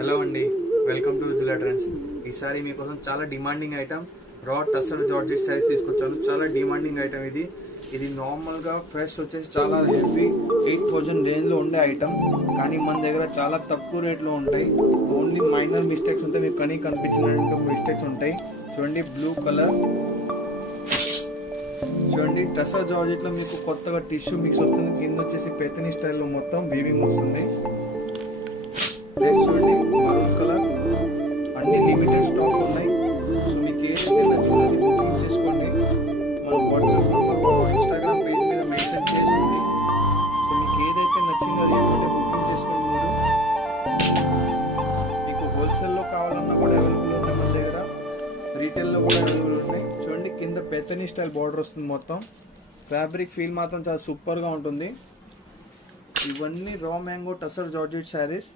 Hello అండి, welcome to జిలా trends. ఈసారి మీకోసం చాలా డిమాండింగ్ ఐటమ్ రా టస్సర్ జార్జెట్ శారీస్ తీసుకొచ్చాను. చాలా డిమాండింగ్ ఐటమ్ ఇది నార్మల్గా ఫ్రెష్ వచ్చేసి చాలా హెవీ 8,000 రేంజ్లో ఉండే ఐటమ్, కానీ మన దగ్గర చాలా తక్కువ రేట్లో ఉంటాయి. ఓన్లీ మైనర్ మిస్టేక్స్ ఉంటాయి, మీకు కనిపించినట్టు మిస్టేక్స్ ఉంటాయి. చూడండి, బ్లూ కలర్ చూడండి. టస్సర్ జార్జెట్లో మీకు కొత్తగా టిష్యూ మిక్స్ వస్తుంది. కింద వచ్చేసి పెతని స్టైల్లో మొత్తం వీవింగ్ వస్తుంది. చూడండి, మరూన్ కలర్. అన్ని లిమిటెడ్ స్టాక్ ఉన్నాయి. సో మీకు ఏదైతే నచ్చిందో అది బుకింగ్ చేసుకోండి. మన వాట్సాప్ ఇన్స్టాగ్రామ్ పేజ్ మీద మెన్షన్ చేసింది. సో మీకు ఏదైతే నచ్చిందో అది ఏంటంటే బుకింగ్ చేసుకోండి. మీకు హోల్సేల్లో కావాలన్నా కూడా అవైలబుల్ ఉన్నాయి మన దగ్గర, రీటైల్లో కూడా అవైలబుల్ ఉన్నాయి. చూడండి, కింద పెతని స్టైల్ బార్డర్ వస్తుంది. మొత్తం ఫ్యాబ్రిక్ ఫీల్ మాత్రం చాలా సూపర్గా ఉంటుంది. ఇవన్నీ raw mango tussar georgette saris.